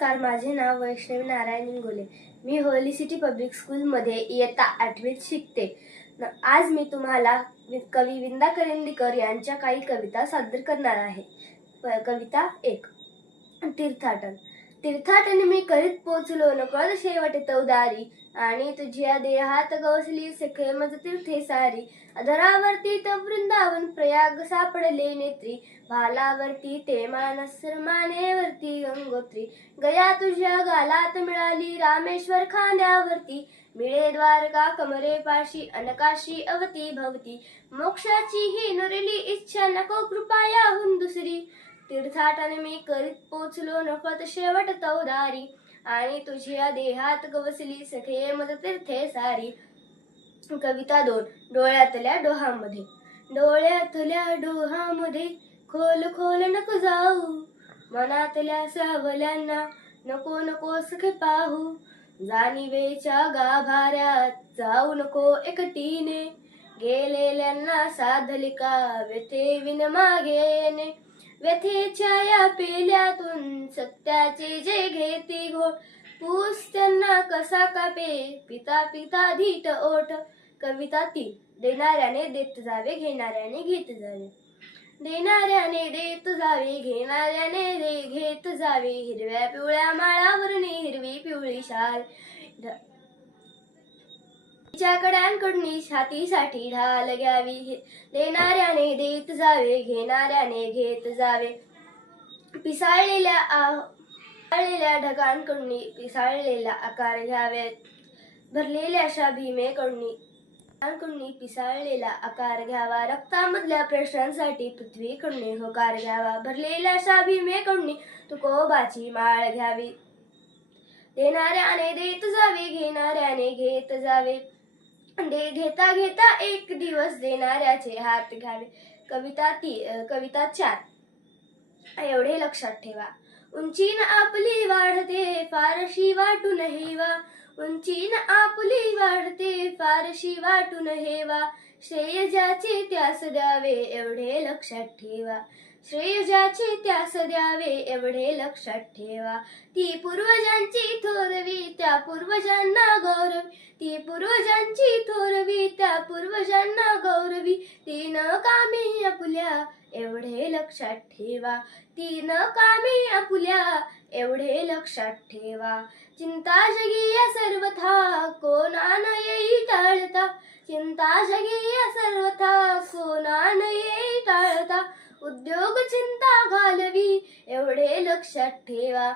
नमस्कार माझे नाव वैष्णवी नारायण इंगोले. मी होली सिटी पब्लिक स्कूलमध्ये इयत्ता आठवीत शिकते. आज मी तुम्हाला वि- कवी विंदा करंदीकर यांच्या काही कविता सादर करणार आहे. प- कविता एक तीर्थाटन. तीर्थाटन मी करीत पोचलो नकळत शेवट तवदारी आणि तुझ्या देहात गवसली सखे मज तीर्थे सारी. अधरावरती तर वृंदावन प्रयाग सापडले नेत्री. भालावरती ते मानस मानेवरती गंगोत्री गया तुझ्या गालात मिळाली रामेश्वर खांद्यावरती. मिळे द्वारका कमरे पाशी अनकाशी अवती भवती. मोक्षाची ही नुरली इच्छा नको कृपा याहून दुसरी. तीर्थाटन मी करीत पोचलो नकळत शेवट तौदारी आणि तुझ्या देहात गवसली सखे मद तीर्थे सारी. कविता दोन डोळ्यातल्या डोहामध्ये. डोळ्यातल्या डोहामध्ये खोल खोल नको जाऊ. मनातल्या सावल्यांना नको नको सखे पाहू. जाणीवेच्या गाभाऱ्यात जाऊ नको एकटीने. गेलेल्यांना साधलिका व्यथे विन मागेने. व्यथेच्या या पेल्यातून सत्याचे जे घेते घोट पूस त्यांना कसा कापे? पिता पिता धीट ओठ. कविता ती देणाऱ्याने देत जावे घेणाऱ्याने घेत जावे. देणाऱ्याने देत जावे घेणाऱ्याने दे घेत जावे. हिरव्या पिवळ्या माळावरणी हिरवी पिवळी शाल. ढ- तिच्या छातीसाठी ढाल घ्यावी. देणाऱ्याने देत जावे घेणाऱ्याने घेत जावे. पिसाळलेल्या पिसाळलेल्या ढगांकडनी पिसाळलेला आकार घ्यावेत भरलेल्या अशा भीमेकडनी ढगांकडनी पिसाळलेला आकार घ्यावा. रक्तामधल्या प्रश्नांसाठी पृथ्वीकडनी होकार घ्यावा. भरलेल्या अशा भीमेकडनी तुकोबाची माळ घ्यावी. देणाऱ्याने देत जावे घेणाऱ्याने घेत जावे. दे घेता घेता एक दिवस देणाऱ्याचे हात घ्यावे कविता ती कविता चार. एवढे लक्षात ठेवा. उंचीन आपली वाढते फारशी वाटून हेवा उंचीन आपली वाढते फारशी वाटून हेवा श्रेय ज्याचे त्यास द्यावे एवढे लक्षात ठेवा. श्रेय त्यास द्यावे एवढे लक्षात ठेवा. ती पूर्वजांची थोरवी त्या पूर्वजांना गौरव. ती पूर्वजांची थोरवी त्या पूर्वजांना गौरवी. ती न कामी आपल्या एवढे लक्षात ठेवा. ती न कामी आपल्या एवढे लक्षात ठेवा. चिंता जगी या सर्वथा न येई टाळता. चिंता जगी या सर्वथा उद्योग चिंता घालवी एवढे लक्षात ठेवा.